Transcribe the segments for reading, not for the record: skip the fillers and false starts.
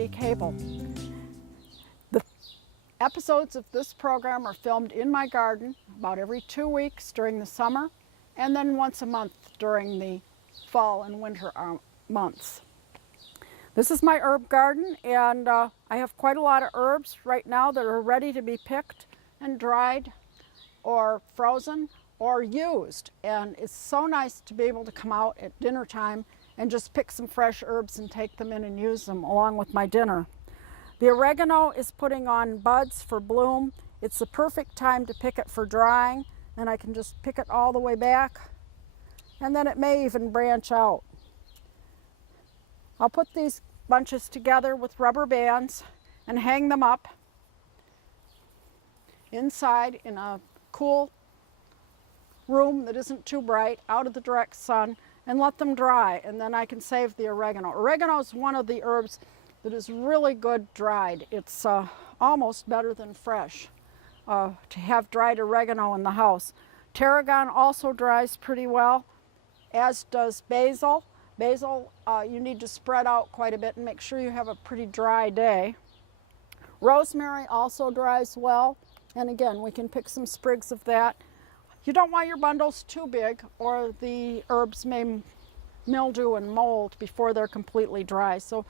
LED cable. The episodes of this program are filmed in my garden about every 2 weeks during the summer, and then once a month during the fall and winter months. This is my herb garden, and I have quite a lot of herbs right now that are ready to be picked and dried or frozen or used. And it's so nice to be able to come out at dinner time and just pick some fresh herbs and take them in and use them along with my dinner. The oregano is putting on buds for bloom. It's the perfect time to pick it for drying, and I can just pick it all the way back, and then it may even branch out. I'll put these bunches together with rubber bands and hang them up inside in a cool room that isn't too bright, out of the direct sun, and let them dry, and then I can save the oregano. Oregano is one of the herbs that is really good dried. It's almost better than fresh to have dried oregano in the house. Tarragon also dries pretty well, as does basil. Basil, you need to spread out quite a bit and make sure you have a pretty dry day. Rosemary also dries well, and again, we can pick some sprigs of that. You don't want your bundles too big, or the herbs may mildew and mold before they're completely dry. So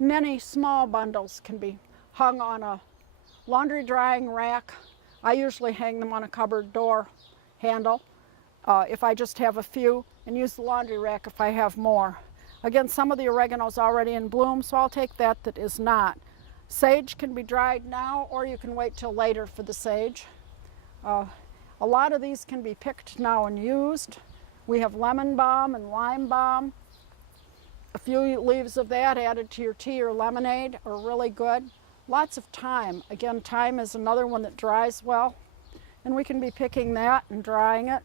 many small bundles can be hung on a laundry drying rack. I usually hang them on a cupboard door handle if I just have a few, and use the laundry rack if I have more. Again, some of the oregano is already in bloom, so I'll take that is not. Sage can be dried now, or you can wait till later for the sage. A lot of these can be picked now and used. We have lemon balm and lime balm. A few leaves of that added to your tea or lemonade are really good. Lots of thyme. Again, thyme is another one that dries well, and we can be picking that and drying it.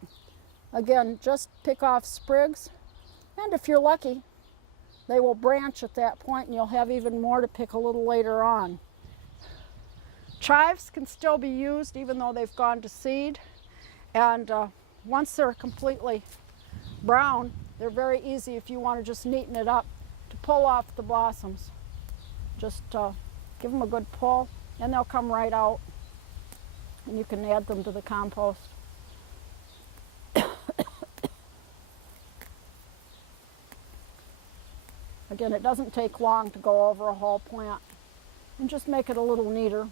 Again, just pick off sprigs, and if you're lucky, they will branch at that point, and you'll have even more to pick a little later on. Chives can still be used even though they've gone to seed. And once they're completely brown, they're very easy if you want to just neaten it up to pull off the blossoms. Just give them a good pull, and they'll come right out, and you can add them to the compost. Again, it doesn't take long to go over a whole plant, and just make it a little neater.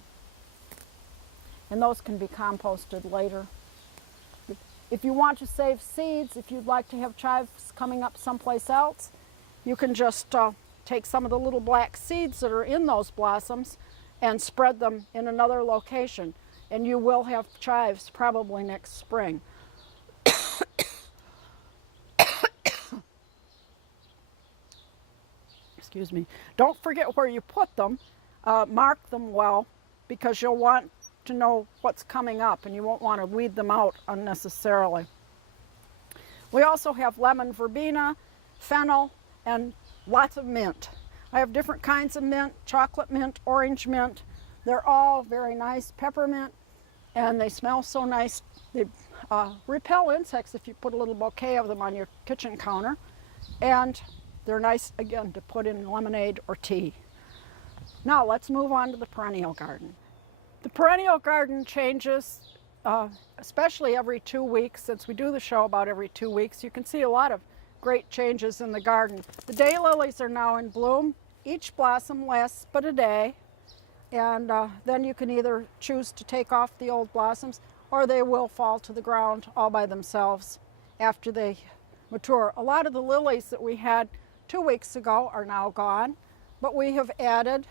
And those can be composted later. If you want to save seeds, if you'd like to have chives coming up someplace else, you can just take some of the little black seeds that are in those blossoms and spread them in another location, and you will have chives probably next spring. Excuse me. Don't forget where you put them. Mark them well, because you'll want to know what's coming up, and you won't want to weed them out unnecessarily. We also have lemon verbena, fennel, and lots of mint. I have different kinds of mint: chocolate mint, orange mint. They're all very nice. Peppermint, and they smell so nice. They repel insects if you put a little bouquet of them on your kitchen counter, and they're nice, again, to put in lemonade or tea. Now let's move on to the perennial garden. The perennial garden changes, especially every 2 weeks. Since we do the show about every 2 weeks, you can see a lot of great changes in the garden. The daylilies are now in bloom. Each blossom lasts but a day, and then you can either choose to take off the old blossoms, or they will fall to the ground all by themselves after they mature. A lot of the lilies that we had 2 weeks ago are now gone, but we have added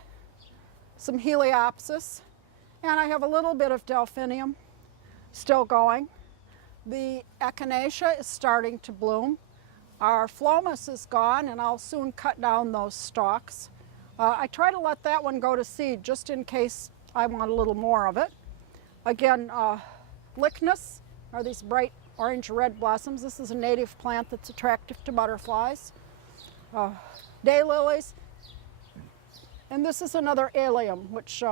some heliopsis, and I have a little bit of delphinium still going. The echinacea is starting to bloom. Our phlomis is gone, and I'll soon cut down those stalks. I try to let that one go to seed just in case I want a little more of it. Again, lychnis are these bright orange-red blossoms. This is a native plant that's attractive to butterflies. Daylilies, and this is another allium, which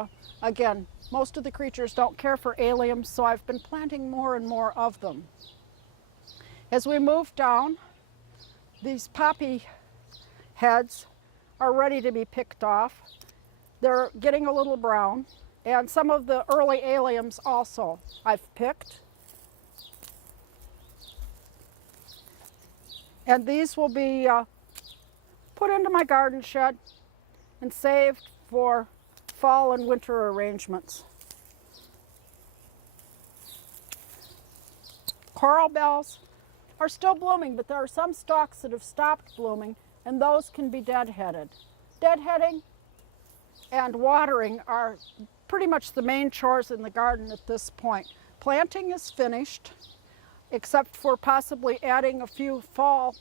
again, most of the creatures don't care for alliums, so I've been planting more and more of them. As we move down, these poppy heads are ready to be picked off, They're getting a little brown. And some of the early alliums also I've picked. And these will be put into my garden shed and saved for fall and winter arrangements. Coral bells are still blooming, but there are some stalks that have stopped blooming, and those can be deadheaded. Deadheading and watering are pretty much the main chores in the garden at this point. Planting is finished, except for possibly adding a few fall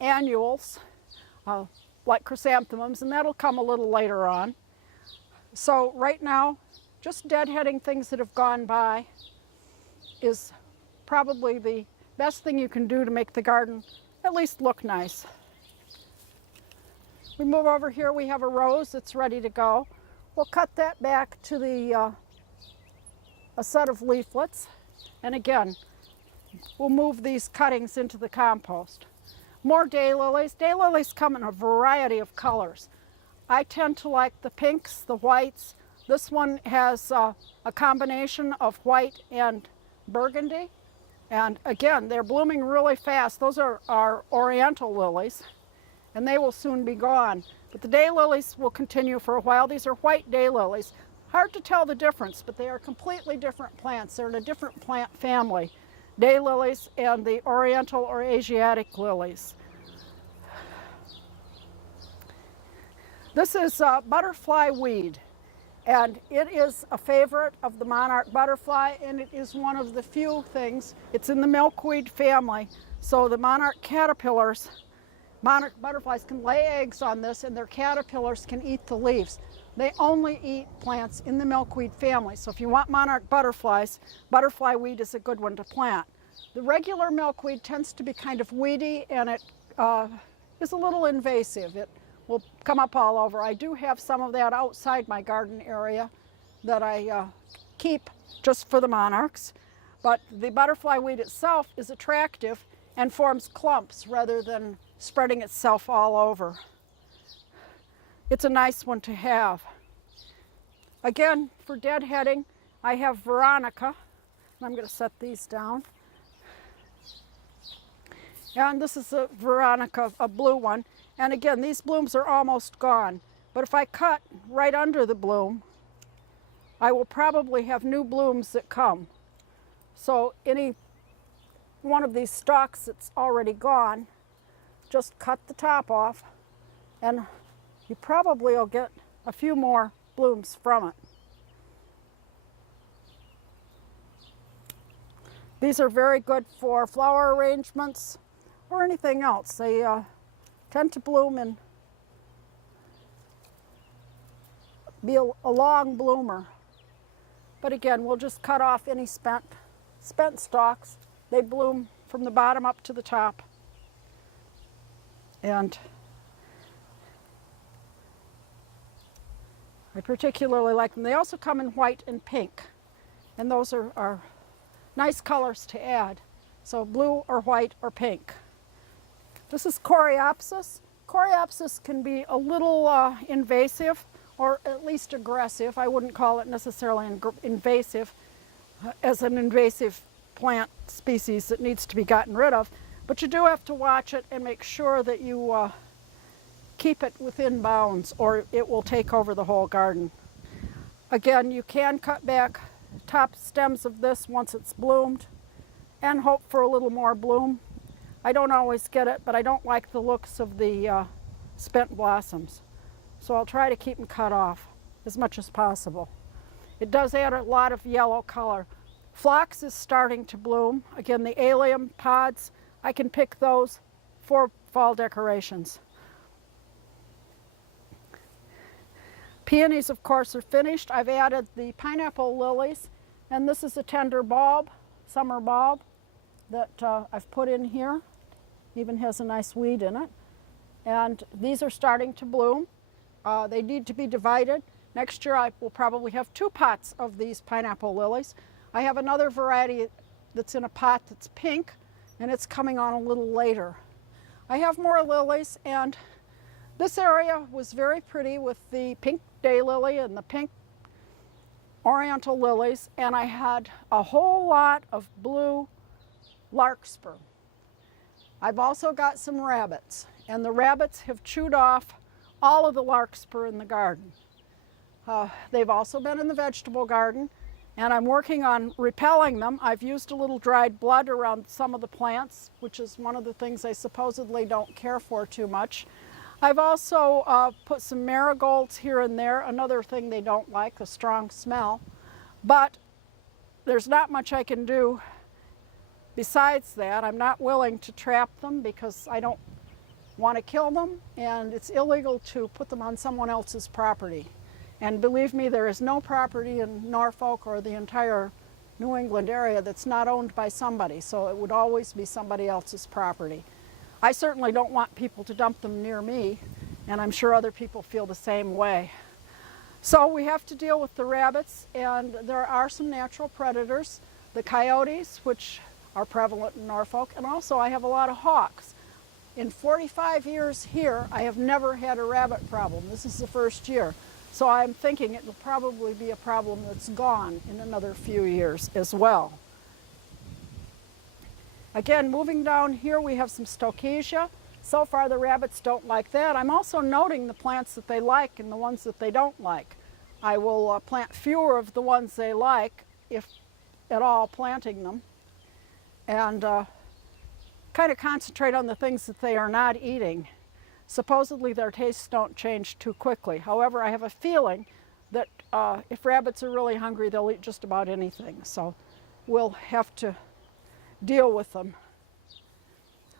annuals, like chrysanthemums, and that'll come a little later on. So right now, just deadheading things that have gone by is probably the best thing you can do to make the garden at least look nice. We move over here, we have a rose that's ready to go. We'll cut that back to the a set of leaflets, and again, we'll move these cuttings into the compost. More daylilies. Daylilies come in a variety of colors. I tend to like the pinks, the whites. This one has a combination of white and burgundy. And again, they're blooming really fast. Those are our oriental lilies, and they will soon be gone. But the daylilies will continue for a while. These are white daylilies. Hard to tell the difference, but they are completely different plants. They're in a different plant family. Daylilies and the oriental or Asiatic lilies. This is butterfly weed, and it is a favorite of the monarch butterfly, and it is one of the few things. It's in the milkweed family, so the monarch butterflies can lay eggs on this, and their caterpillars can eat the leaves. They only eat plants in the milkweed family, so if you want monarch butterflies, butterfly weed is a good one to plant. The regular milkweed tends to be kind of weedy, and it is a little invasive. It will come up all over. I do have some of that outside my garden area that I keep just for the monarchs, but the butterfly weed itself is attractive and forms clumps rather than spreading itself all over. It's a nice one to have. Again, for deadheading, I have Veronica, and I'm going to set these down. And this is a Veronica, a blue one. And again, these blooms are almost gone. But if I cut right under the bloom, I will probably have new blooms that come. So any one of these stalks that's already gone, just cut the top off, and you probably will get a few more blooms from it. These are very good for flower arrangements or anything else. They tend to bloom and be a long bloomer. But again, we'll just cut off any spent stalks. They bloom from the bottom up to the top. And I particularly like them. They also come in white and pink, and those are nice colors to add. So blue or white or pink. This is Coreopsis. Coreopsis can be a little invasive, or at least aggressive. I wouldn't call it necessarily invasive as an invasive plant species that needs to be gotten rid of, but you do have to watch it and make sure that you keep it within bounds, or it will take over the whole garden. Again, you can cut back top stems of this once it's bloomed and hope for a little more bloom. I don't always get it, but I don't like the looks of the spent blossoms. So I'll try to keep them cut off as much as possible. It does add a lot of yellow color. Phlox is starting to bloom. Again, the allium pods, I can pick those for fall decorations. Peonies, of course, are finished. I've added the pineapple lilies, and this is a tender bulb, summer bulb, that I've put in here. Even has a nice weed in it. And these are starting to bloom. They need to be divided. Next year I will probably have 2 pots of these pineapple lilies. I have another variety that's in a pot that's pink, and it's coming on a little later. I have more lilies, and This area was very pretty with the pink daylily and the pink oriental lilies, and I had a whole lot of blue larkspur. I've also got some rabbits, and the rabbits have chewed off all of the larkspur in the garden. They've also been in the vegetable garden, and I'm working on repelling them. I've used a little dried blood around some of the plants, which is one of the things I supposedly don't care for too much. I've also put some marigolds here and there, another thing they don't like, a strong smell. But there's not much I can do besides that. I'm not willing to trap them because I don't want to kill them, and it's illegal to put them on someone else's property. And believe me, there is no property in Norfolk or the entire New England area that's not owned by somebody, so it would always be somebody else's property. I certainly don't want people to dump them near me, and I'm sure other people feel the same way. So we have to deal with the rabbits, and there are some natural predators, the coyotes, which are prevalent in Norfolk, and also I have a lot of hawks. In 45 years here, I have never had a rabbit problem. This is the first year. So I'm thinking it will probably be a problem that's gone in another few years as well. Again, moving down here, we have some stokesia. So far the rabbits don't like that. I'm also noting the plants that they like and the ones that they don't like. I will plant fewer of the ones they like, if at all planting them, and kind of concentrate on the things that they are not eating. Supposedly their tastes don't change too quickly. However, I have a feeling that if rabbits are really hungry, they'll eat just about anything. So we'll have to deal with them.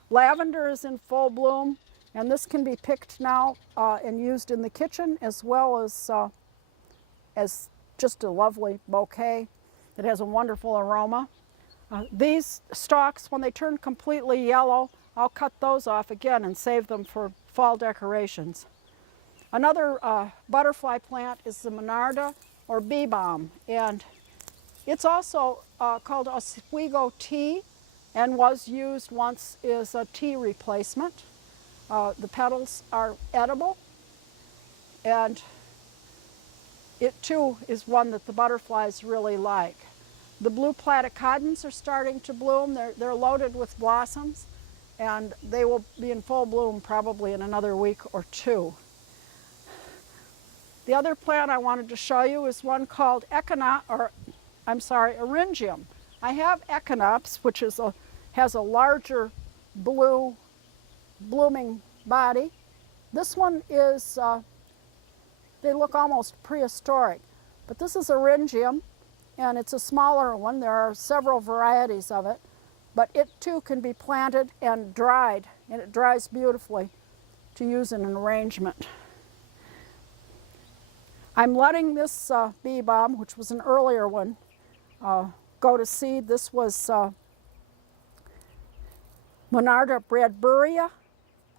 Lavender is in full bloom, and this can be picked now and used in the kitchen, as well as just a lovely bouquet that has a wonderful aroma. These stalks, when they turn completely yellow, I'll cut those off again and save them for fall decorations. Another butterfly plant is the monarda or bee balm, and it's also called Oswego tea and was used once as a tea replacement. The petals are edible, and it too is one that the butterflies really like. The blue platycodons are starting to bloom. They're loaded with blossoms, and they will be in full bloom probably in another week or two. The other plant I wanted to show you is one called Eryngium. I have Echinops, which has a larger blue blooming body. This one is, they look almost prehistoric, but this is Eryngium, and it's a smaller one. There are several varieties of it, but it too can be planted and dried, and it dries beautifully to use in an arrangement. I'm letting this bee balm, which was an earlier one, go to seed. This was Monarda bradburia,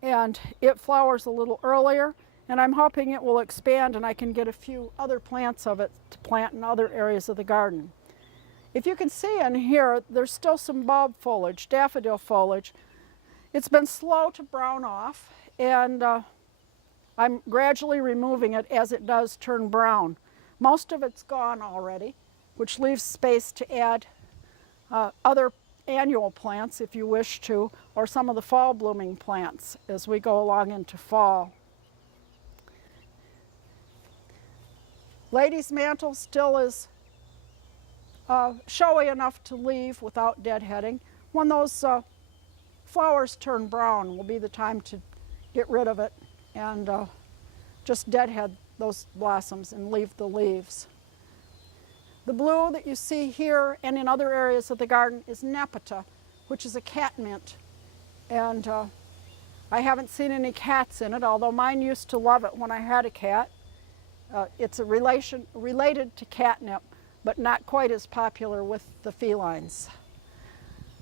and it flowers a little earlier, and I'm hoping it will expand and I can get a few other plants of it to plant in other areas of the garden. If you can see in here, there's still some bulb foliage, daffodil foliage. It's been slow to brown off, and I'm gradually removing it as it does turn brown. Most of it's gone already, which leaves space to add other annual plants if you wish to, or some of the fall blooming plants as we go along into fall. Lady's mantle still is showy enough to leave without deadheading. When those flowers turn brown will be the time to get rid of it and just deadhead those blossoms and leave the leaves. The blue that you see here and in other areas of the garden is Nepeta, which is a catmint, and I haven't seen any cats in it, although mine used to love it when I had a cat. It's related to catnip, but not quite as popular with the felines.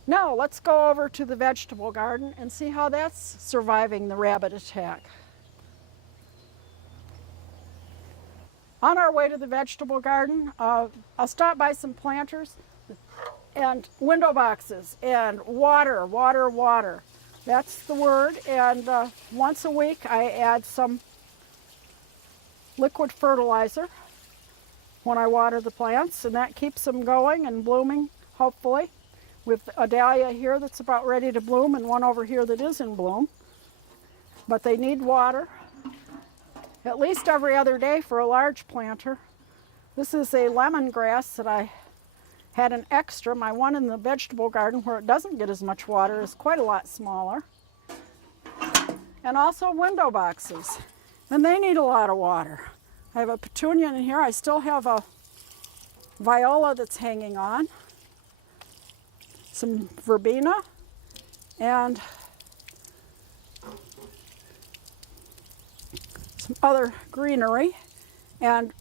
Now let's go over to the vegetable garden and see how that's surviving the rabbit attack. On our way to the vegetable garden, I'll stop by some planters and window boxes and water. That's the word. And once a week I add some liquid fertilizer when I water the plants, and that keeps them going and blooming, hopefully. With a dahlia here that's about ready to bloom and one over here that is in bloom. But they need water at least every other day for a large planter. This is a lemongrass that I had an extra. My one in the vegetable garden where it doesn't get as much water is quite a lot smaller. And also window boxes, and they need a lot of water. I have a petunia in here. I still have a viola that's hanging on, some verbena, and some other greenery. And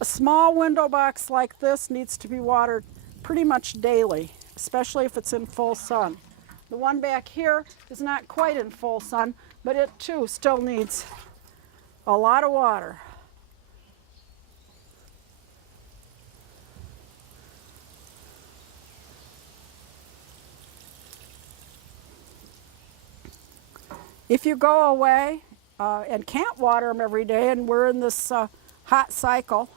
a small window box like this needs to be watered pretty much daily, especially if it's in full sun. The one back here is not quite in full sun, but it too still needs a lot of water. If you go away and can't water them every day, and we're in this hot cycle,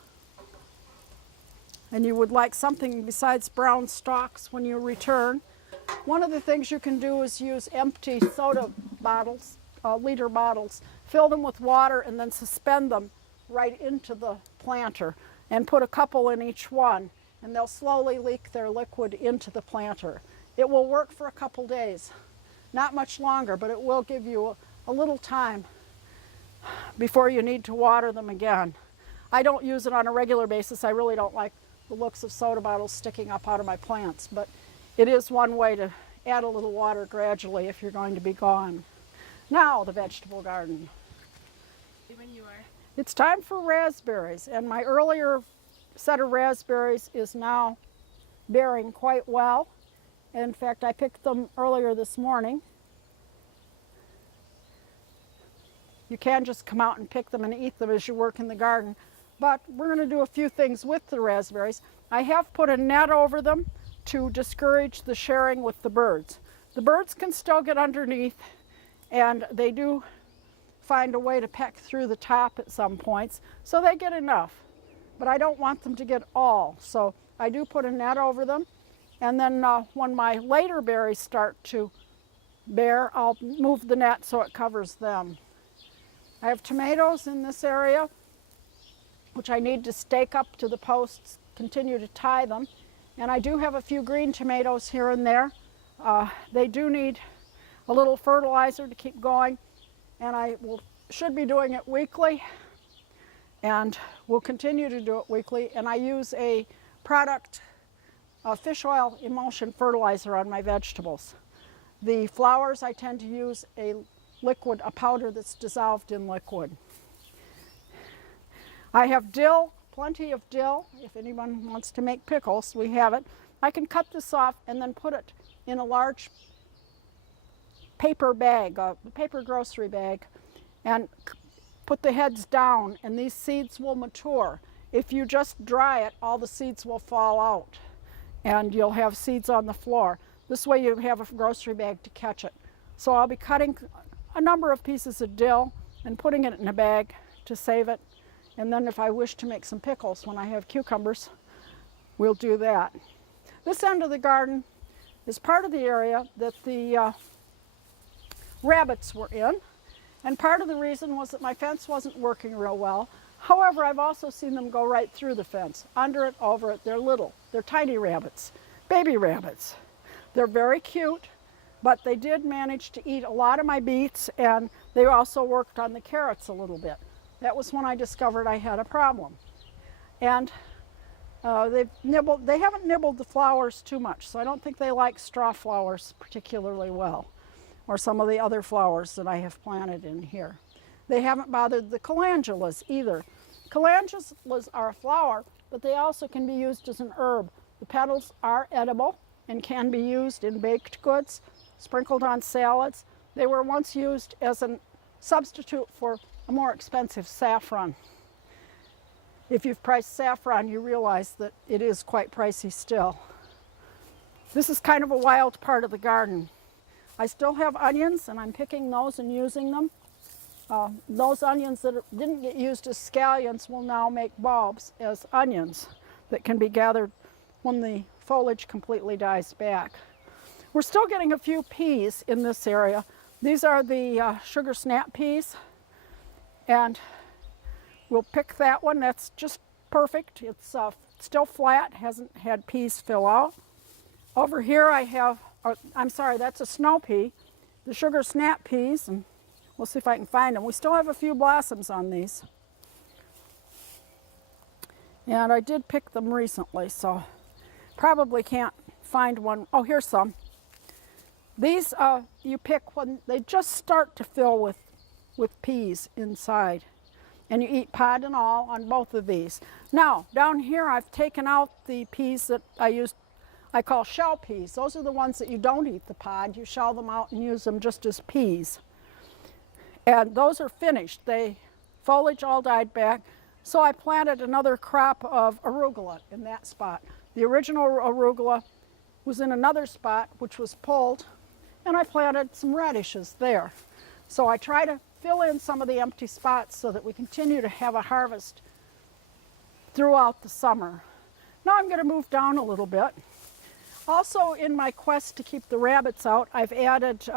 and you would like something besides brown stalks when you return, one of the things you can do is use empty soda bottles, liter bottles, fill them with water and then suspend them right into the planter and put a couple in each one, and they'll slowly leak their liquid into the planter. It will work for a couple days, not much longer, but it will give you a little time before you need to water them again. I don't use it on a regular basis. I really don't like the looks of soda bottles sticking up out of my plants, but it is one way to add a little water gradually if you're going to be gone. Now the vegetable garden. When you are. It's time for raspberries, and my earlier set of raspberries is now bearing quite well. In fact, I picked them earlier this morning. You can just come out and pick them and eat them as you work in the garden, but we're going to do a few things with the raspberries. I have put a net over them to discourage the sharing with the birds. The birds can still get underneath, and they do find a way to peck through the top at some points, so they get enough. But I don't want them to get all, so I do put a net over them. And then when my later berries start to bear, I'll move the net so it covers them. I have tomatoes in this area, which I need to stake up to the posts, continue to tie them. And I do have a few green tomatoes here and there. They do need a little fertilizer to keep going, and I should be doing it weekly, and will continue to do it weekly. And I use a product, fish oil emulsion fertilizer on my vegetables. The flowers, I tend to use a liquid, a powder that's dissolved in liquid. I have dill, plenty of dill. If anyone wants to make pickles, we have it. I can cut this off and then put it in a large paper bag, a paper grocery bag, and put the heads down, and these seeds will mature. If you just dry it, all the seeds will fall out, and you'll have seeds on the floor. This way you have a grocery bag to catch it. So I'll be cutting a number of pieces of dill and putting it in a bag to save it. And then if I wish to make some pickles when I have cucumbers, we'll do that. This end of the garden is part of the area that the rabbits were in. And part of the reason was that my fence wasn't working real well. However, I've also seen them go right through the fence, under it, over it. They're little, they're tiny rabbits, baby rabbits. They're very cute, but they did manage to eat a lot of my beets, and they also worked on the carrots a little bit. That was when I discovered I had a problem. And they haven't nibbled the flowers too much, so I don't think they like straw flowers particularly well, or some of the other flowers that I have planted in here. They haven't bothered the calendulas either. Calendulas are a flower, but they also can be used as an herb. The petals are edible and can be used in baked goods, sprinkled on salads. They were once used as a substitute for a more expensive saffron. If you've priced saffron, you realize that it is quite pricey still. This is kind of a wild part of the garden. I still have onions, and I'm picking those and using them. Those onions that didn't get used as scallions will now make bulbs as onions that can be gathered when the foliage completely dies back. We're still getting a few peas in this area. These are the sugar snap peas, and we'll pick that one. That's just perfect. It's still flat, hasn't had peas fill out. Over here I have, I'm sorry, that's a snow pea, the sugar snap peas, and we'll see if I can find them. We still have a few blossoms on these. And I did pick them recently, so probably can't find one. Oh, here's some. These you pick when they just start to fill with peas inside. And you eat pod and all on both of these. Now, down here I've taken out the peas that I call shell peas. Those are the ones that you don't eat the pod. You shell them out and use them just as peas. And those are finished. The foliage all died back. So I planted another crop of arugula in that spot. The original arugula was in another spot, which was pulled, and I planted some radishes there. So I try to fill in some of the empty spots so that we continue to have a harvest throughout the summer. Now I'm going to move down a little bit. Also, in my quest to keep the rabbits out, I've added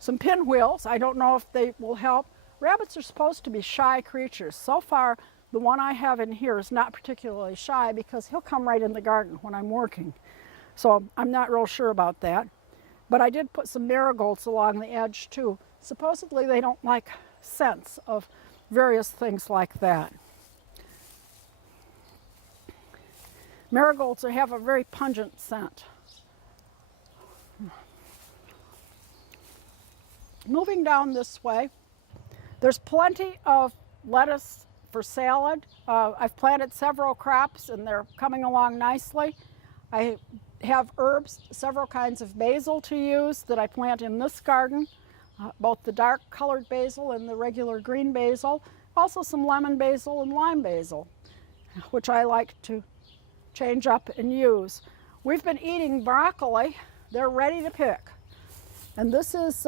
some pinwheels. I don't know if they will help. Rabbits are supposed to be shy creatures. So far, the one I have in here is not particularly shy because he'll come right in the garden when I'm working. So I'm not real sure about that. But I did put some marigolds along the edge too. Supposedly they don't like scents of various things like that. Marigolds have a very pungent scent. Moving down this way, there's plenty of lettuce for salad. I've planted several crops and they're coming along nicely. I have herbs, several kinds of basil to use that I plant in this garden, both the dark colored basil and the regular green basil, also some lemon basil and lime basil, which I like to change up and use. We've been eating broccoli. They're ready to pick. And this is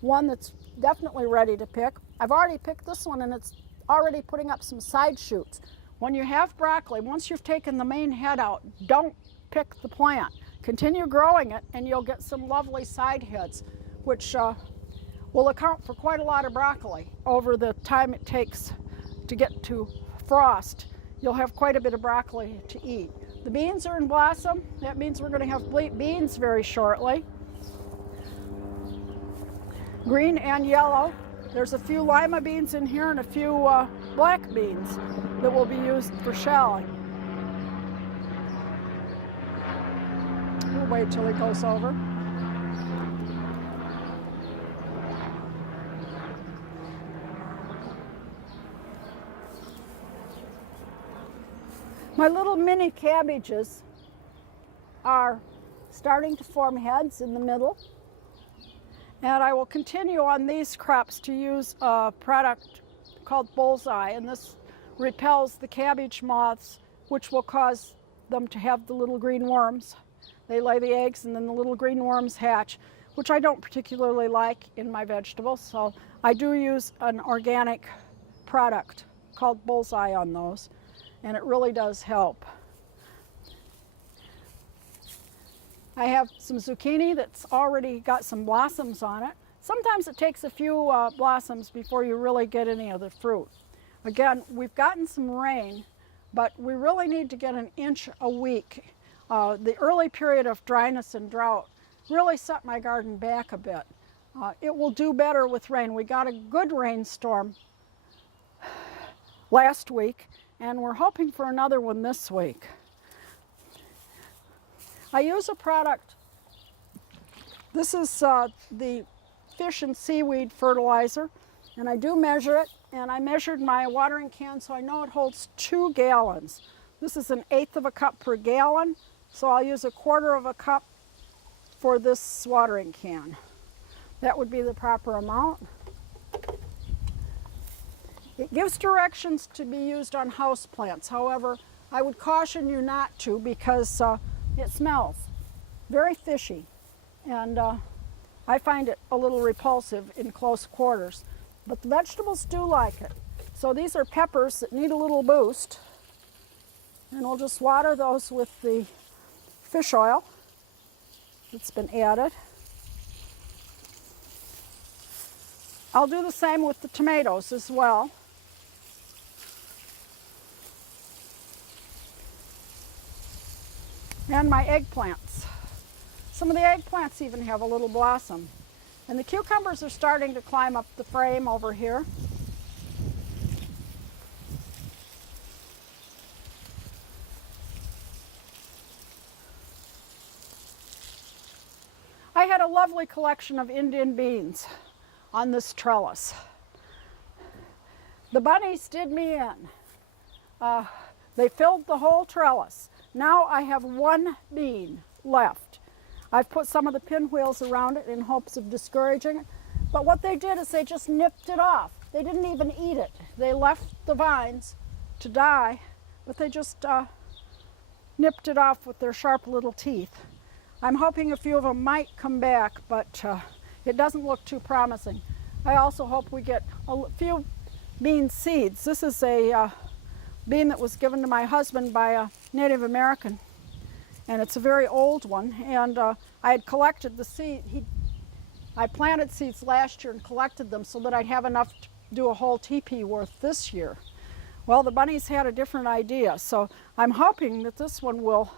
one that's definitely ready to pick. I've already picked this one and it's already putting up some side shoots. When you have broccoli, once you've taken the main head out, don't pick the plant. Continue growing it and you'll get some lovely side heads, which will account for quite a lot of broccoli over the time it takes to get to frost. You'll have quite a bit of broccoli to eat. The beans are in blossom. That means we're going to have beans very shortly. Green and yellow. There's a few lima beans in here and a few black beans that will be used for shelling. We'll wait till he goes over. My little mini cabbages are starting to form heads in the middle. And I will continue on these crops to use a product called Bullseye, and this repels the cabbage moths, which will cause them to have the little green worms. They lay the eggs and then the little green worms hatch, which I don't particularly like in my vegetables, so I do use an organic product called Bullseye on those, and it really does help. I have some zucchini that's already got some blossoms on it. Sometimes it takes a few blossoms before you really get any of the fruit. Again, we've gotten some rain, but we really need to get an inch a week. The early period of dryness and drought really set my garden back a bit. It will do better with rain. We got a good rainstorm last week, and we're hoping for another one this week. I use a product. This is the fish and seaweed fertilizer, and I do measure it, and I measured my watering can so I know it holds 2 gallons. This is 1/8 of a cup per gallon, so I'll use 1/4 of a cup for this watering can. That would be the proper amount. It gives directions to be used on house plants. However, I would caution you not to because it smells very fishy, and I find it a little repulsive in close quarters, but the vegetables do like it. So these are peppers that need a little boost, and we'll just water those with the fish oil that's been added. I'll do the same with the tomatoes as well. And my eggplants. Some of the eggplants even have a little blossom. And the cucumbers are starting to climb up the frame over here. I had a lovely collection of Indian beans on this trellis. The bunnies did me in. They filled the whole trellis. Now I have one bean left. I've put some of the pinwheels around it in hopes of discouraging it. But what they did is they just nipped it off. They didn't even eat it. They left the vines to die, but they just nipped it off with their sharp little teeth. I'm hoping a few of them might come back, but it doesn't look too promising. I also hope we get a few bean seeds. This is a bean that was given to my husband by a Native American, and it's a very old one, and I had collected the seed. I planted seeds last year and collected them so that I'd have enough to do a whole teepee worth this year. Well, the bunnies had a different idea, so I'm hoping that this one will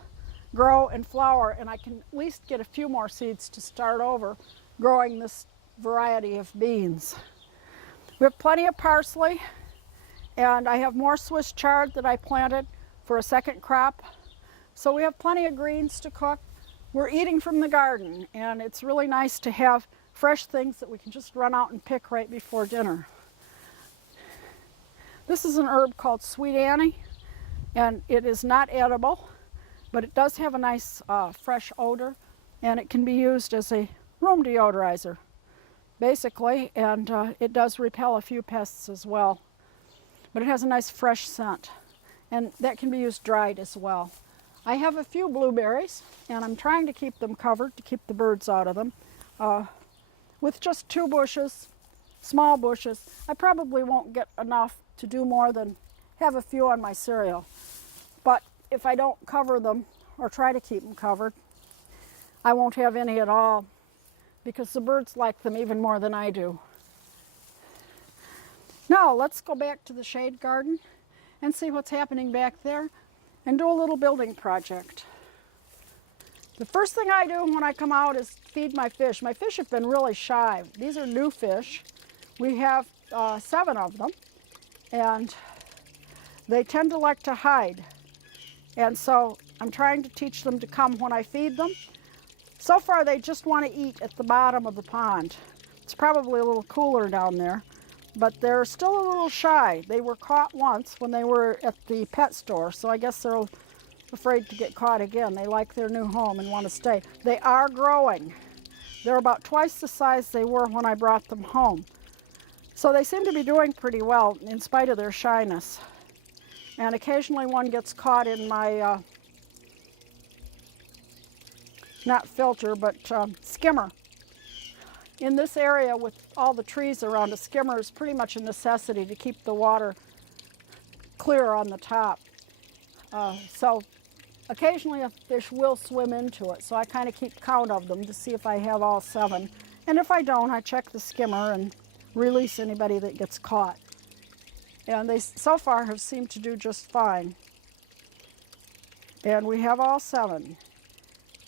grow and flower, and I can at least get a few more seeds to start over growing this variety of beans. We have plenty of parsley, and I have more Swiss chard that I planted for a second crop. So we have plenty of greens to cook. We're eating from the garden, and it's really nice to have fresh things that we can just run out and pick right before dinner. This is an herb called Sweet Annie, and it is not edible, but it does have a nice fresh odor, and it can be used as a room deodorizer, basically, and it does repel a few pests as well. But it has a nice fresh scent, and that can be used dried as well. I have a few blueberries, and I'm trying to keep them covered to keep the birds out of them. With just 2 bushes, small bushes, I probably won't get enough to do more than have a few on my cereal. But if I don't cover them or try to keep them covered, I won't have any at all because the birds like them even more than I do. Now let's go back to the shade garden and see what's happening back there and do a little building project. The first thing I do when I come out is feed my fish. My fish have been really shy. These are new fish. We have 7 of them, and they tend to like to hide. And so I'm trying to teach them to come when I feed them. So far they just want to eat at the bottom of the pond. It's probably a little cooler down there, but they're still a little shy. They were caught once when they were at the pet store, so I guess they're afraid to get caught again. They like their new home and want to stay. They are growing. They're about twice the size they were when I brought them home. So they seem to be doing pretty well in spite of their shyness. And occasionally one gets caught in my, not filter, but skimmer. In this area with all the trees around, a skimmer is pretty much a necessity to keep the water clear on the top. So occasionally a fish will swim into it, so I kind of keep count of them to see if I have all 7. And if I don't, I check the skimmer and release anybody that gets caught. And they so far have seemed to do just fine. And we have all 7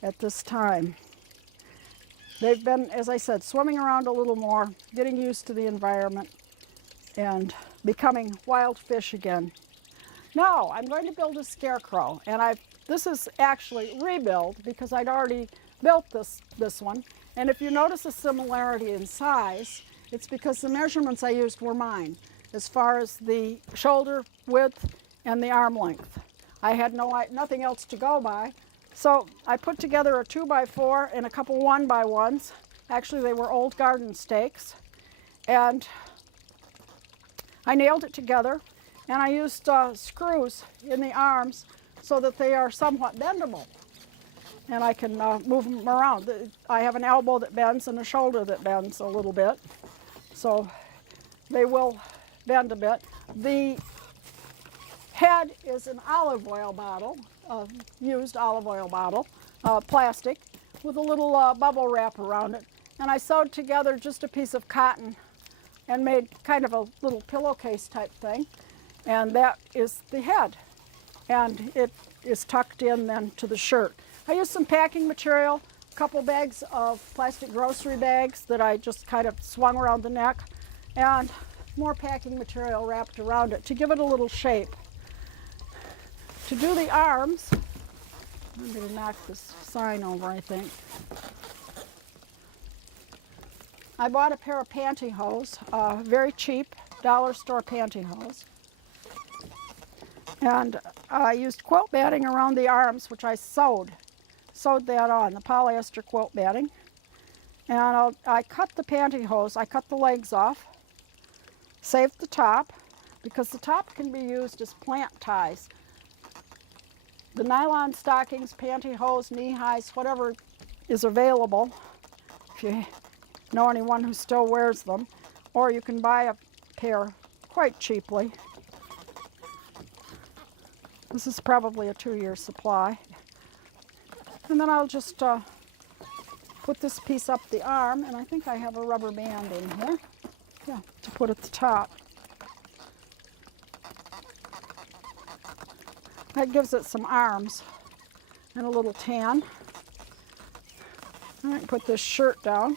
at this time. They've been, as I said, swimming around a little more, getting used to the environment, and becoming wild fish again. Now, I'm going to build a scarecrow, and this is actually rebuild because I'd already built this one. And if you notice a similarity in size, it's because the measurements I used were mine, as far as the shoulder width and the arm length. I had nothing else to go by. So I put together a 2x4 and a couple 1x1s. Actually, they were old garden stakes. And I nailed it together, and I used screws in the arms so that they are somewhat bendable. and I can move them around. I have an elbow that bends and a shoulder that bends a little bit, so they will bend a bit. The head is an olive oil bottle, used olive oil bottle, plastic, with a little bubble wrap around it. And I sewed together just a piece of cotton and made kind of a little pillowcase type thing. And that is the head. And it is tucked in then to the shirt. I used some packing material, a couple bags of plastic grocery bags that I just kind of swung around the neck, and more packing material wrapped around it to give it a little shape. To do the arms, I'm going to knock this sign over, I think. I bought a pair of pantyhose, very cheap, dollar store pantyhose. And I used quilt batting around the arms, which I sewed that on, the polyester quilt batting. And I cut the pantyhose, I cut the legs off, saved the top, because the top can be used as plant ties. The nylon stockings, pantyhose, knee highs, whatever is available, if you know anyone who still wears them, or you can buy a pair quite cheaply. This is probably a 2-year supply. And then I'll just put this piece up the arm, and I think I have a rubber band in here, yeah, to put at the top. That gives it some arms and a little tan. I might put this shirt down.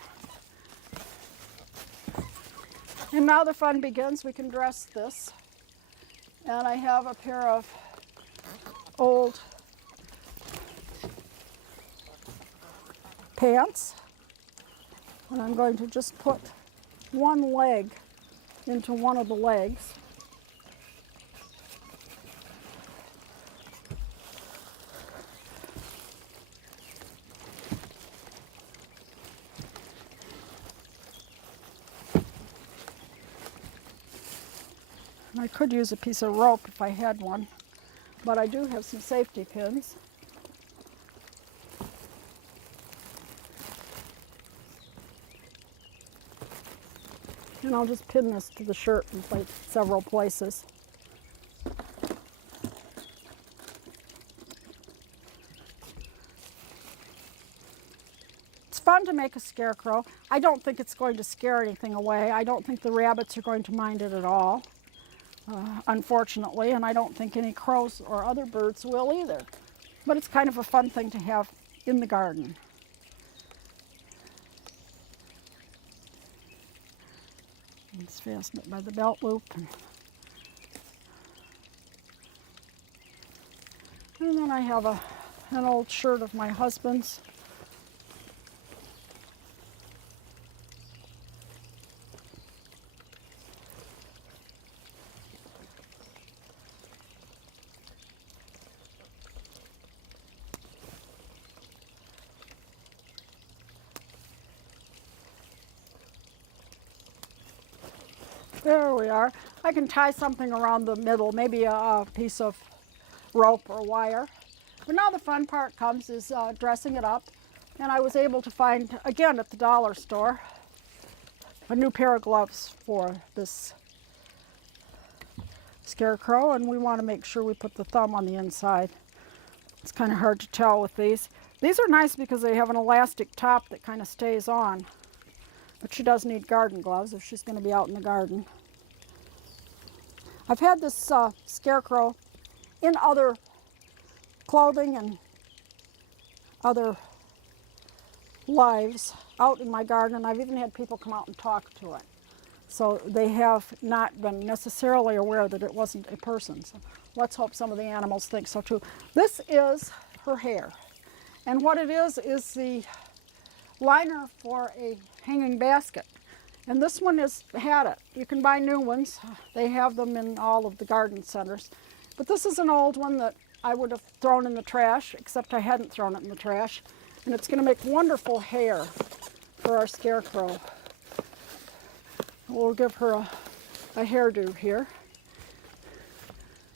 And now the fun begins. We can dress this. And I have a pair of old pants. And I'm going to just put one leg into one of the legs. I could use a piece of rope if I had one, but I do have some safety pins. And I'll just pin this to the shirt in several places. It's fun to make a scarecrow. I don't think it's going to scare anything away. I don't think the rabbits are going to mind it at all. Unfortunately, and I don't think any crows or other birds will either. But it's kind of a fun thing to have in the garden. Let's fasten it by the belt loop. And then I have an old shirt of my husband's. There we are. I can tie something around the middle, maybe a piece of rope or wire. But now the fun part comes is dressing it up. And I was able to find, again at the dollar store, a new pair of gloves for this scarecrow. And we want to make sure we put the thumb on the inside. It's kind of hard to tell with these. These are nice because they have an elastic top that kind of stays on. But she does need garden gloves if she's going to be out in the garden. I've had this scarecrow in other clothing and other lives out in my garden, and I've even had people come out and talk to it. So they have not been necessarily aware that it wasn't a person. So let's hope some of the animals think so too. This is her hair. And what it is the liner for a hanging basket. And this one had it. You can buy new ones. They have them in all of the garden centers. But this is an old one that I would have thrown in the trash, except I hadn't thrown it in the trash. And it's going to make wonderful hair for our scarecrow. We'll give her a hairdo here.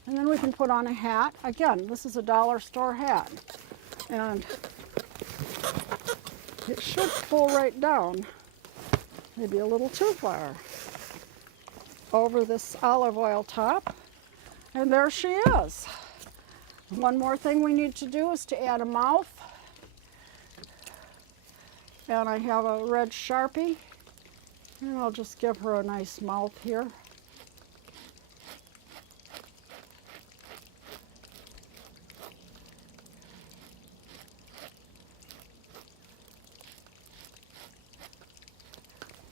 And then we can put on a hat. Again, this is a dollar store hat. And It should pull right down, maybe a little too far, over this olive oil top. And there she is. One more thing we need to do is to add a mouth. And I have a red Sharpie, and I'll just give her a nice mouth here.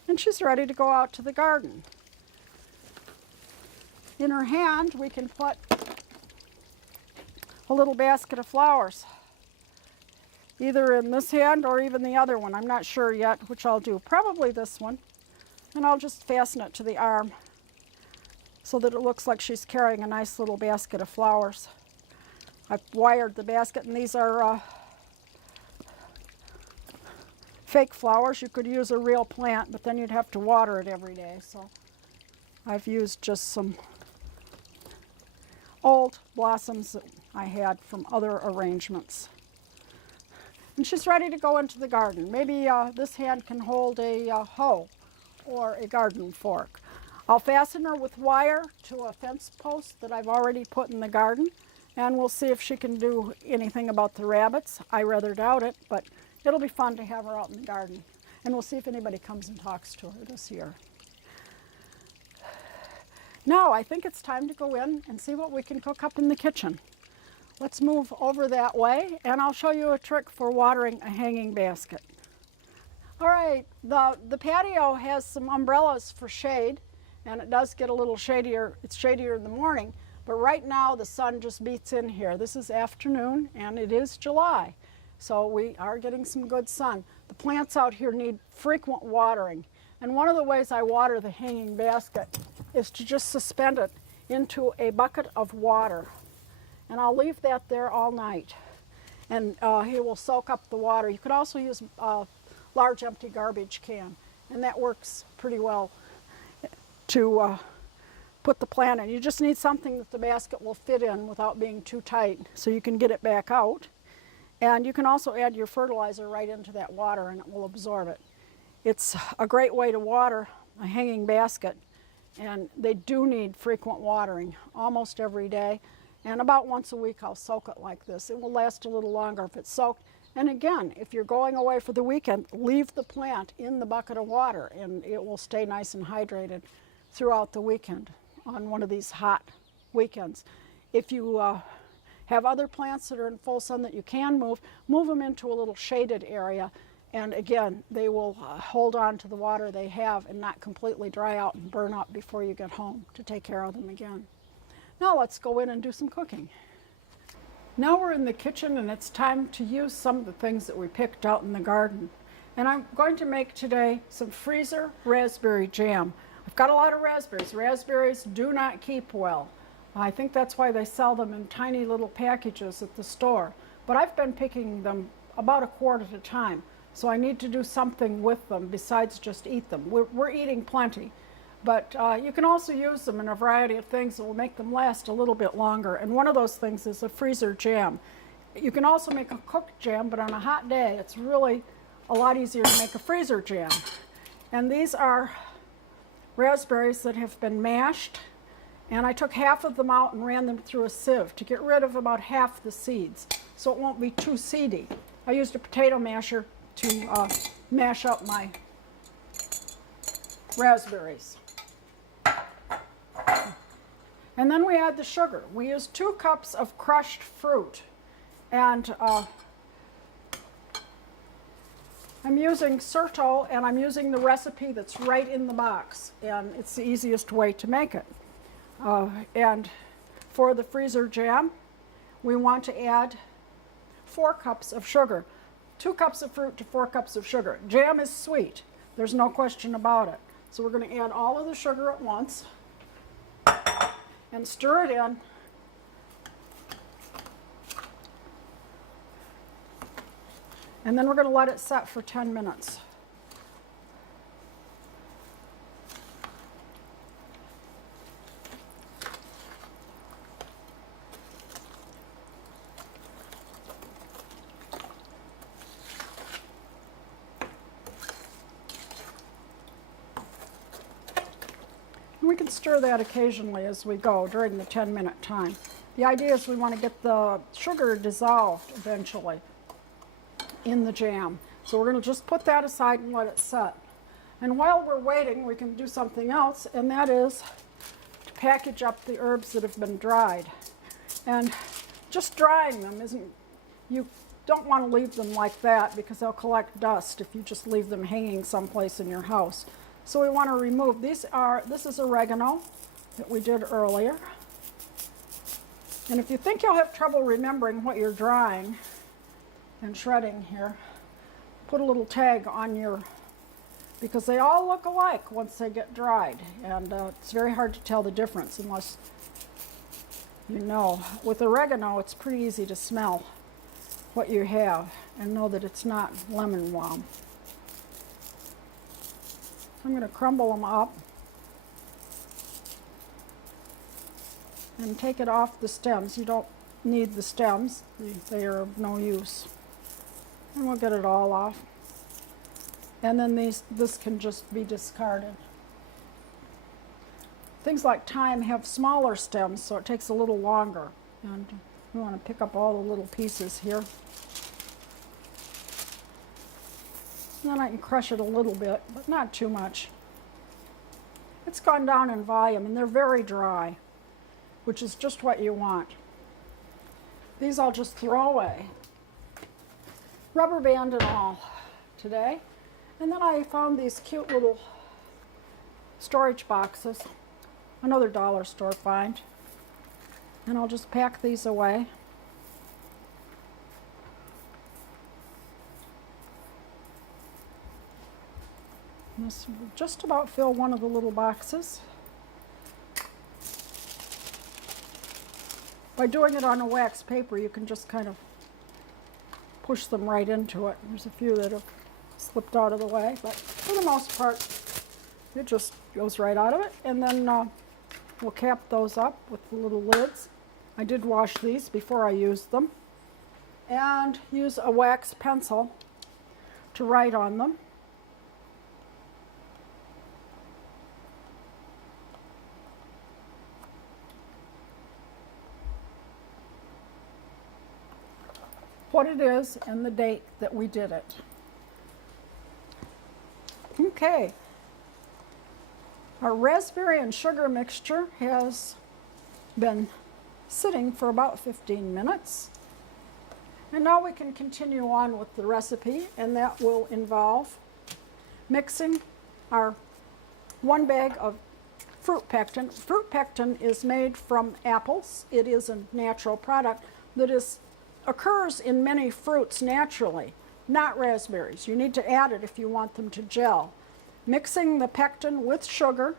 And she's ready to go out to the garden. In her hand, we can put a little basket of flowers, either in this hand or even the other one. I'm not sure yet which I'll do. Probably this one. And I'll just fasten it to the arm so that it looks like she's carrying a nice little basket of flowers. I've wired the basket, and these are fake flowers. You could use a real plant, but then you'd have to water it every day. So I've used just some old blossoms that I had from other arrangements. And she's ready to go into the garden. Maybe this hand can hold a hoe or a garden fork. I'll fasten her with wire to a fence post that I've already put in the garden, and we'll see if she can do anything about the rabbits. I rather doubt it, but it'll be fun to have her out in the garden. And we'll see if anybody comes and talks to her this year. Now I think it's time to go in and see what we can cook up in the kitchen. Let's move over that way, and I'll show you a trick for watering a hanging basket. All right, the patio has some umbrellas for shade, and it does get a little shadier. It's shadier in the morning, but right now the sun just beats in here. This is afternoon, and it is July, so we are getting some good sun. The plants out here need frequent watering, and one of the ways I water the hanging basket is to just suspend it into a bucket of water. And I'll leave that there all night, and it will soak up the water. You could also use a large empty garbage can, and that works pretty well to put the plant in. You just need something that the basket will fit in without being too tight, so you can get it back out. And you can also add your fertilizer right into that water, and it will absorb it. It's a great way to water a hanging basket, and they do need frequent watering, almost every day. And about once a week I'll soak it like this. It will last a little longer if it's soaked. And again, if you're going away for the weekend, leave the plant in the bucket of water, and it will stay nice and hydrated throughout the weekend on one of these hot weekends. If you have other plants that are in full sun that you can move them into a little shaded area. And again, they will hold on to the water they have and not completely dry out and burn up before you get home to take care of them again. Now let's go in and do some cooking. Now we're in the kitchen, and it's time to use some of the things that we picked out in the garden. And I'm going to make today some freezer raspberry jam. I've got a lot of raspberries. Raspberries do not keep well. I think that's why they sell them in tiny little packages at the store. But I've been picking them about a quart at a time, so I need to do something with them besides just eat them. We're eating plenty. But you can also use them in a variety of things that will make them last a little bit longer. And one of those things is a freezer jam. You can also make a cooked jam, but on a hot day, it's really a lot easier to make a freezer jam. And these are raspberries that have been mashed. And I took half of them out and ran them through a sieve to get rid of about half the seeds, so it won't be too seedy. I used a potato masher to mash up my raspberries. And then we add the sugar. We use 2 cups of crushed fruit. And I'm using Certo, and I'm using the recipe that's right in the box. And it's the easiest way to make it. And for the freezer jam, we want to add 4 cups of sugar. 2 cups of fruit to 4 cups of sugar. Jam is sweet. There's no question about it. So we're going to add all of the sugar at once and stir it in. And then we're going to let it set for 10 minutes. we can stir that occasionally as we go during the 10-minute time. The idea is we want to get the sugar dissolved eventually in the jam. So we're going to just put that aside and let it set. And while we're waiting, we can do something else, and that is to package up the herbs that have been dried. And just drying them isn't, you don't want to leave them like that because they'll collect dust if you just leave them hanging someplace in your house. So we want to remove, this is oregano that we did earlier. And if you think you'll have trouble remembering what you're drying and shredding here, put a little tag on your, because they all look alike once they get dried. And it's very hard to tell the difference unless you know. With oregano, it's pretty easy to smell what you have and know that it's not lemon balm. I'm going to crumble them up and take it off the stems. You don't need the stems, they are of no use. And we'll get it all off. And then this can just be discarded. Things like thyme have smaller stems, so it takes a little longer. And we want to pick up all the little pieces here. And then I can crush it a little bit, but not too much. It's gone down in volume, and they're very dry, which is just what you want. These I'll just throw away. Rubber band and all today. And then I found these cute little storage boxes, another dollar store find. And I'll just pack these away. This will just about fill one of the little boxes. By doing it on a wax paper, you can just kind of push them right into it. There's a few that have slipped out of the way, but for the most part, it just goes right out of it. And then we'll cap those up with the little lids. I did wash these before I used them. And use a wax pencil to write on them. What it is and the date that we did it. Okay, our raspberry and sugar mixture has been sitting for about 15 minutes. And now we can continue on with the recipe, and that will involve mixing our 1 bag of fruit pectin. Fruit pectin is made from apples. It is a natural product that occurs in many fruits naturally, not raspberries. You need to add it if you want them to gel. Mixing the pectin with sugar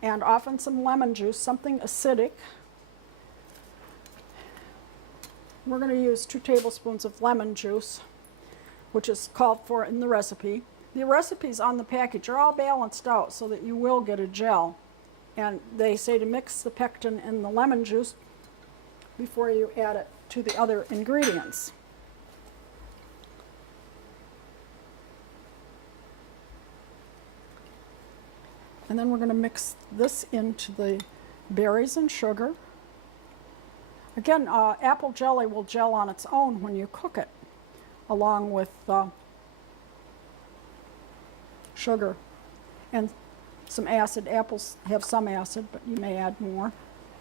and often some lemon juice, something acidic. We're going to use 2 tablespoons of lemon juice, which is called for in the recipe. The recipes on the package are all balanced out so that you will get a gel. And they say to mix the pectin and the lemon juice before you add it to the other ingredients. And then we're going to mix this into the berries and sugar. Again, apple jelly will gel on its own when you cook it, along with sugar and some acid. Apples have some acid, but you may add more.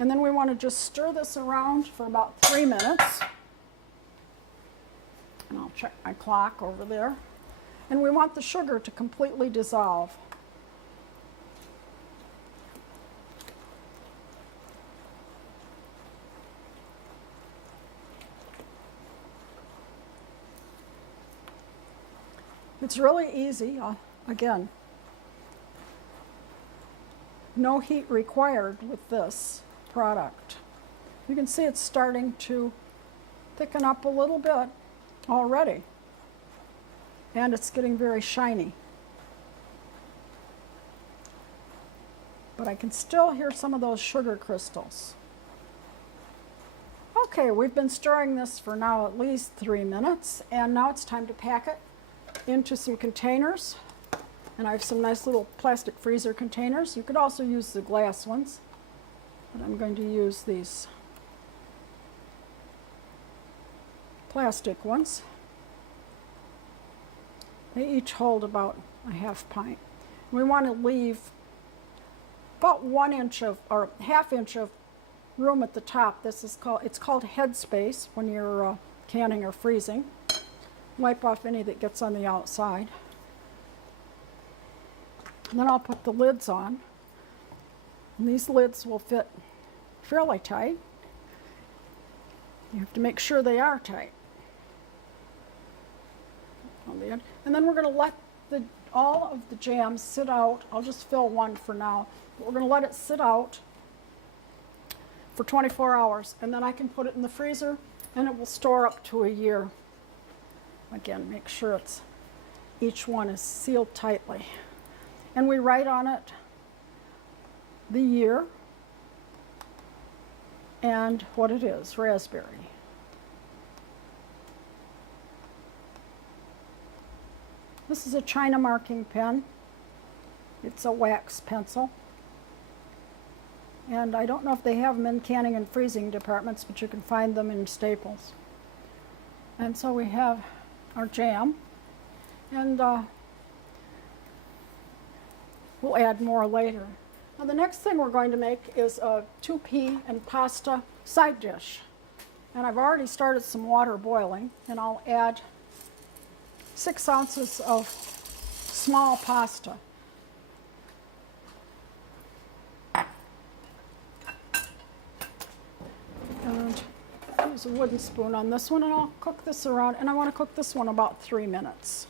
And then we want to just stir this around for about 3 minutes. And I'll check my clock over there. And we want the sugar to completely dissolve. It's really easy, again. No heat required with this product. You can see it's starting to thicken up a little bit already, and it's getting very shiny. But I can still hear some of those sugar crystals. Okay, we've been stirring this for now at least 3 minutes, and now it's time to pack it into some containers And I have some nice little plastic freezer containers. You could also use the glass ones, but I'm going to use these plastic ones. They each hold about a half pint. We want to leave about 1 inch of, or ½ inch of room at the top. It's called head space when you're canning or freezing. Wipe off any that gets on the outside. And then I'll put the lids on. And these lids will fit fairly tight. You have to make sure they are tight. And then we're going to let all of the jam sit out. I'll just fill one for now. But we're going to let it sit out for 24 hours. And then I can put it in the freezer and it will store up to a year. Again, make sure each one is sealed tightly. And we write on it the year and what it is, raspberry. This is a China marking pen. It's a wax pencil. And I don't know if they have them in canning and freezing departments, but you can find them in Staples. And so we have our jam. And we'll add more later. Now the next thing we're going to make is a 2-pea and pasta side dish. And I've already started some water boiling, and I'll add 6 ounces of small pasta. And use a wooden spoon on this one, and I'll cook this around, and I want to cook this one about 3 minutes.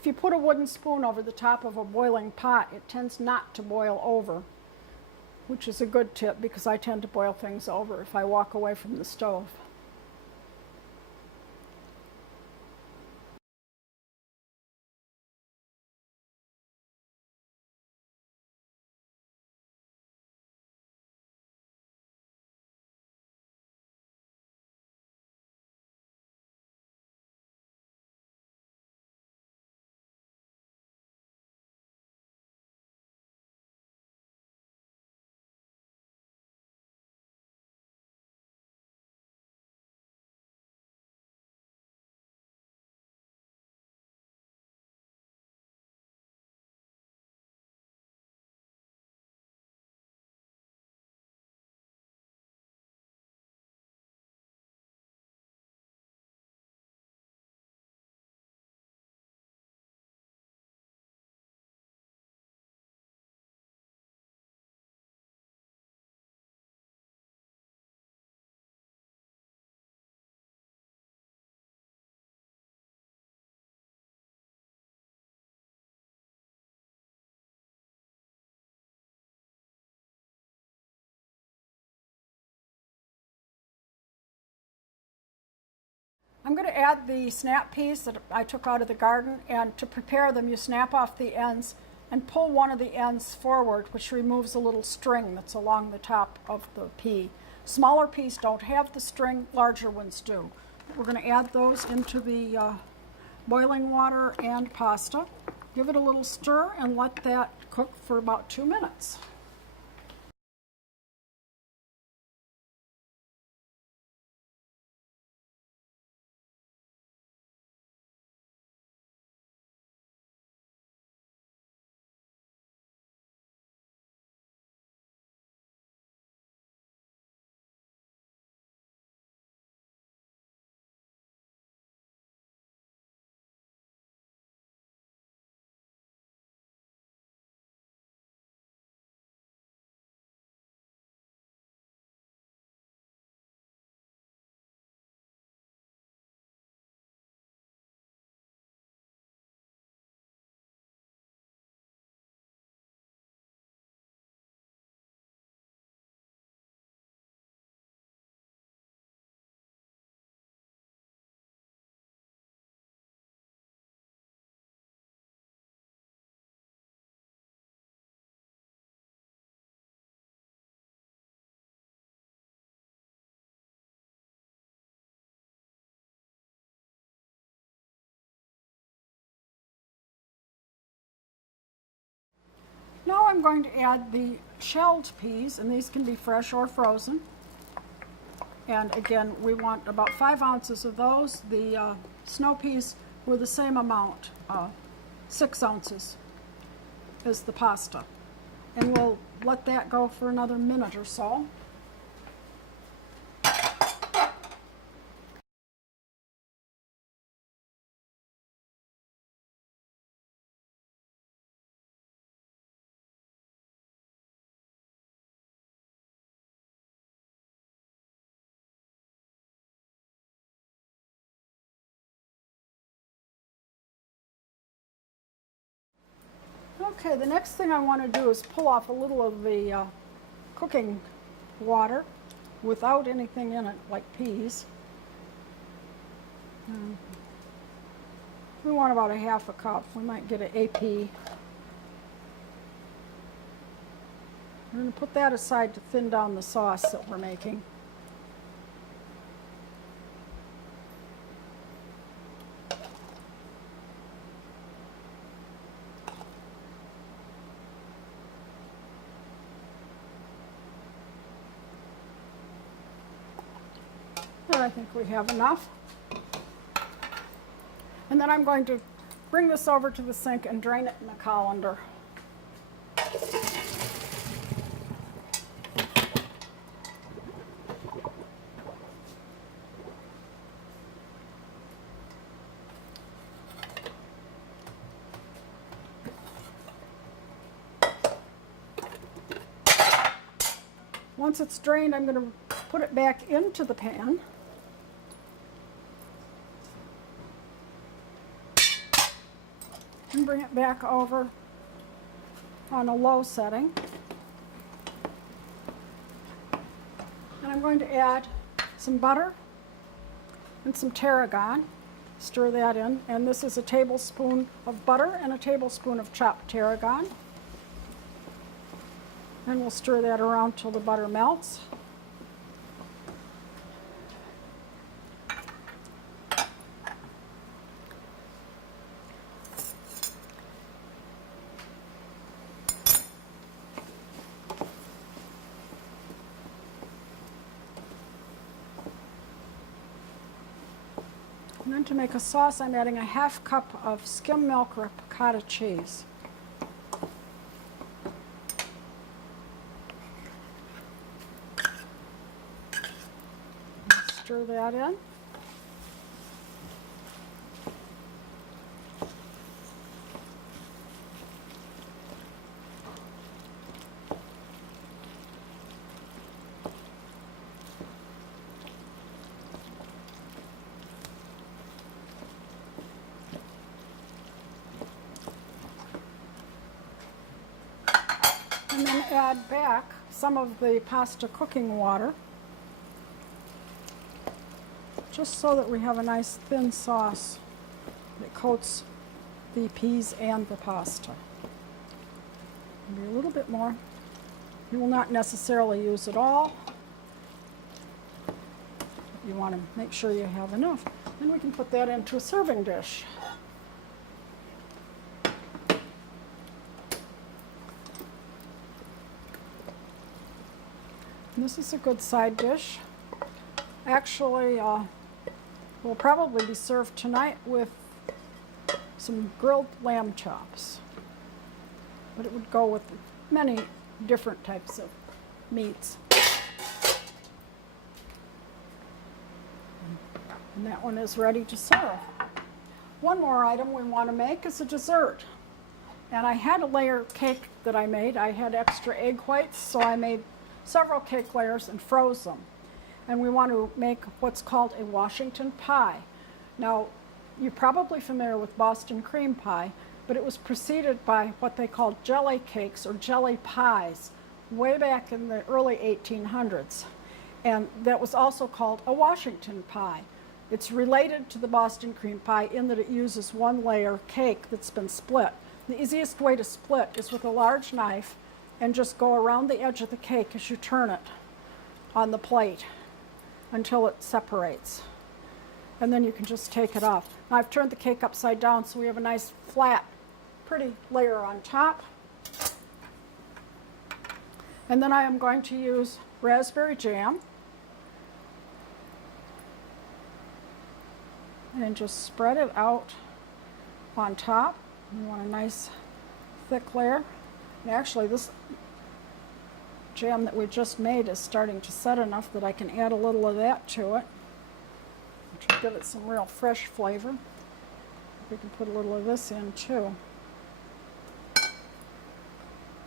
If you put a wooden spoon over the top of a boiling pot, it tends not to boil over, which is a good tip because I tend to boil things over if I walk away from the stove. I'm going to add the snap peas that I took out of the garden, and to prepare them you snap off the ends and pull one of the ends forward, which removes a little string that's along the top of the pea. Smaller peas don't have the string, larger ones do. We're going to add those into the boiling water and pasta. Give it a little stir and let that cook for about 2 minutes. I'm going to add the shelled peas, and these can be fresh or frozen. And again, we want about 5 ounces of those. The snow peas were the same amount, 6 ounces as the pasta. And we'll let that go for another minute or so. Okay, the next thing I want to do is pull off a little of the cooking water without anything in it, like peas. We want about a half a cup. We might get an AP. We're going to put that aside to thin down the sauce that we're making. And I think we have enough. And then I'm going to bring this over to the sink and drain it in a colander. Once it's drained, I'm going to put it back into the pan. And bring it back over on a low setting. And I'm going to add some butter and some tarragon. Stir that in. And this is a tablespoon of butter and a tablespoon of chopped tarragon. And we'll stir that around till the butter melts. And then to make a sauce, I'm adding a half cup of skim milk ricotta cheese. Stir that in. And then add back some of the pasta cooking water, just so that we have a nice thin sauce that coats the peas and the pasta. Maybe a little bit more. You will not necessarily use it all. You want to make sure you have enough. Then we can put that into a serving dish. And this is a good side dish. Actually, will probably be served tonight with some grilled lamb chops. But it would go with many different types of meats. And that one is ready to serve. One more item we want to make is a dessert. And I had a layer cake that I made. I had extra egg whites, so I made several cake layers and froze them. And we want to make what's called a Washington pie. Now, you're probably familiar with Boston cream pie, but it was preceded by what they called jelly cakes or jelly pies way back in the early 1800s. And that was also called a Washington pie. It's related to the Boston cream pie in that it uses one layer cake that's been split. The easiest way to split is with a large knife and just go around the edge of the cake as you turn it on the plate until it separates. And then you can just take it off. Now I've turned the cake upside down so we have a nice flat, pretty layer on top. And then I am going to use raspberry jam. And just spread it out on top. You want a nice thick layer. And actually this jam that we just made is starting to set enough that I can add a little of that to it, which will give it some real fresh flavor. We can put a little of this in too.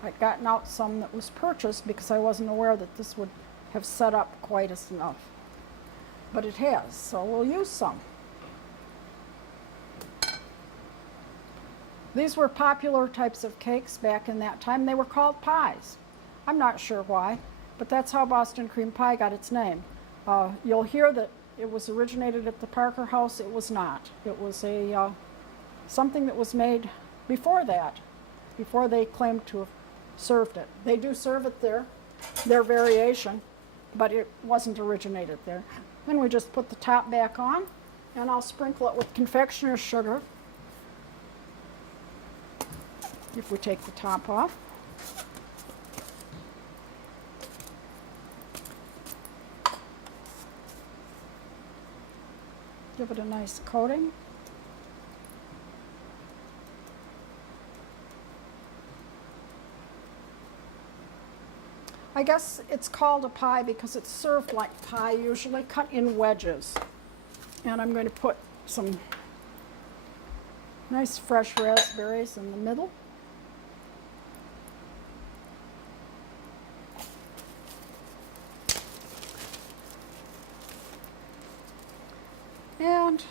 I'd gotten out some that was purchased because I wasn't aware that this would have set up quite as enough. But it has, so we'll use some. These were popular types of cakes back in that time. They were called pies. I'm not sure why, but that's how Boston cream pie got its name. You'll hear that it was originated at the Parker House. It was not. It was something that was made before that, before they claimed to have served it. They do serve it there, their variation, but it wasn't originated there. Then we just put the top back on, and I'll sprinkle it with confectioner's sugar if we take the top off. Give it a nice coating. I guess it's called a pie because it's served like pie, usually cut in wedges. And I'm going to put some nice fresh raspberries in the middle. And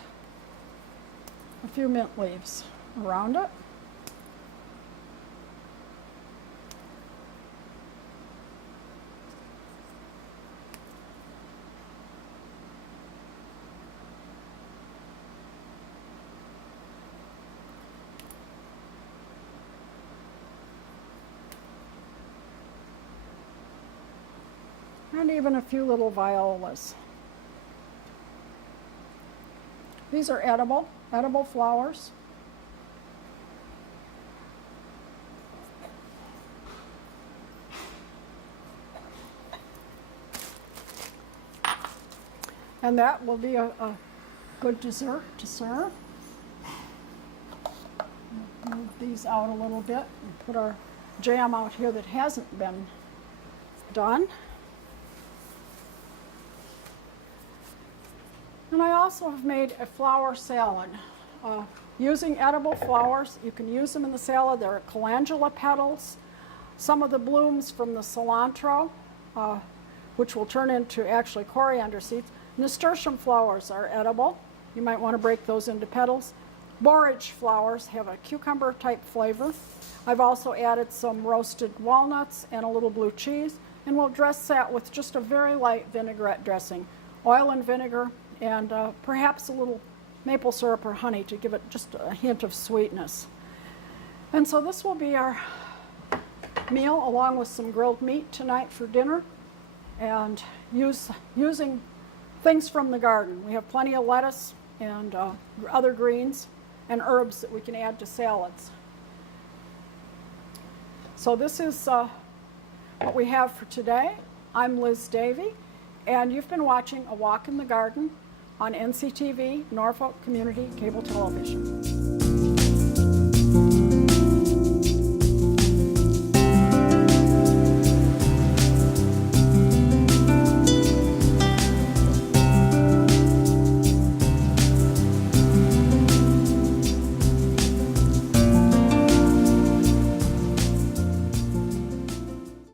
a few mint leaves around it. And even a few little violas. These are edible flowers. And that will be a good dessert to serve. Move these out a little bit and put our jam out here that hasn't been done. And I also have made a flower salad. Using edible flowers, you can use them in the salad. There are calendula petals, some of the blooms from the cilantro, which will turn into actually coriander seeds. Nasturtium flowers are edible. You might want to break those into petals. Borage flowers have a cucumber type flavor. I've also added some roasted walnuts and a little blue cheese, and we'll dress that with just a very light vinaigrette dressing. Oil and vinegar, and perhaps a little maple syrup or honey to give it just a hint of sweetness. And so this will be our meal along with some grilled meat tonight for dinner, and using things from the garden. We have plenty of lettuce and other greens and herbs that we can add to salads. So this is what we have for today. I'm Liz Davey, and you've been watching A Walk in the Garden on NCTV, Norfolk Community Cable Television.